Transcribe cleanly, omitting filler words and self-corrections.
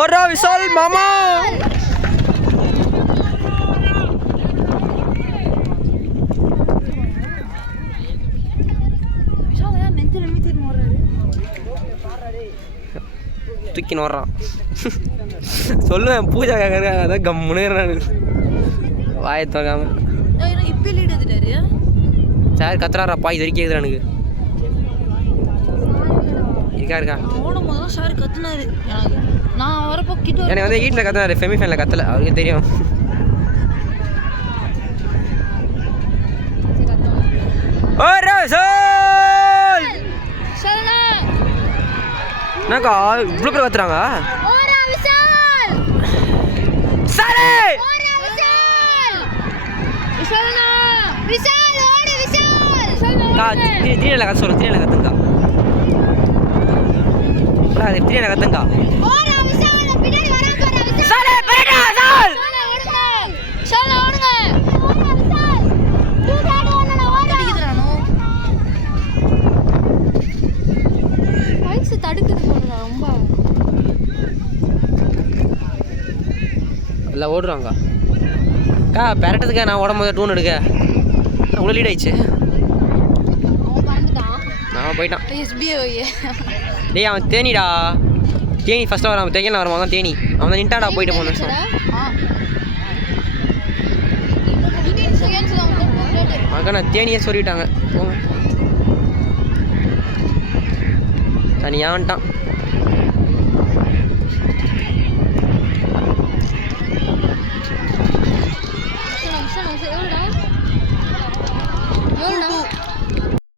ஓடுறா விஷால் மாமா. தூக்கின்னு வர்றான். சொல்லுவேன் பூஜா கேட்கறேன், அதான் கம்முன்னு வாயை தோக்காம. சார் கத்துறாராப்பா, இது வரைக்கும் கேட்குது எனக்கு. இருக்கா சார் கத்துனாரு நான் வரப்போ கிட்ட. எனக்கு வந்து வீட்டில் கத்துனாரு, ஃபெமிஃபேனில் கத்தலை, அவருக்கு தெரியும். என்னக்கா இவ்வளோ பேர் கத்துறாங்க? திரியல கத்து சொல்லு, திரியல கத்துங்கக்கா, திரியல கத்துங்கக்கா. எல்லாம் ஓடுறாங்க அக்கா. பெரட்டதுக்கா நான் உடம்பு டூன் எடுக்க அவ்வளோ லீட் ஆயிடுச்சு. நான் போயிட்டான். டேய் அவன் தேனிடா, தேனி ஃபஸ்ட்டு வரான், அவன் தேங்கலாம் வருவான், தான் தேனி. அவன் தான் நின்ட்டாடா, போயிட்டு போன நிமிஷம். அக்கா நான் தேனியே சொல்லிட்டாங்க போங்க. தனியாக வந்துட்டான்.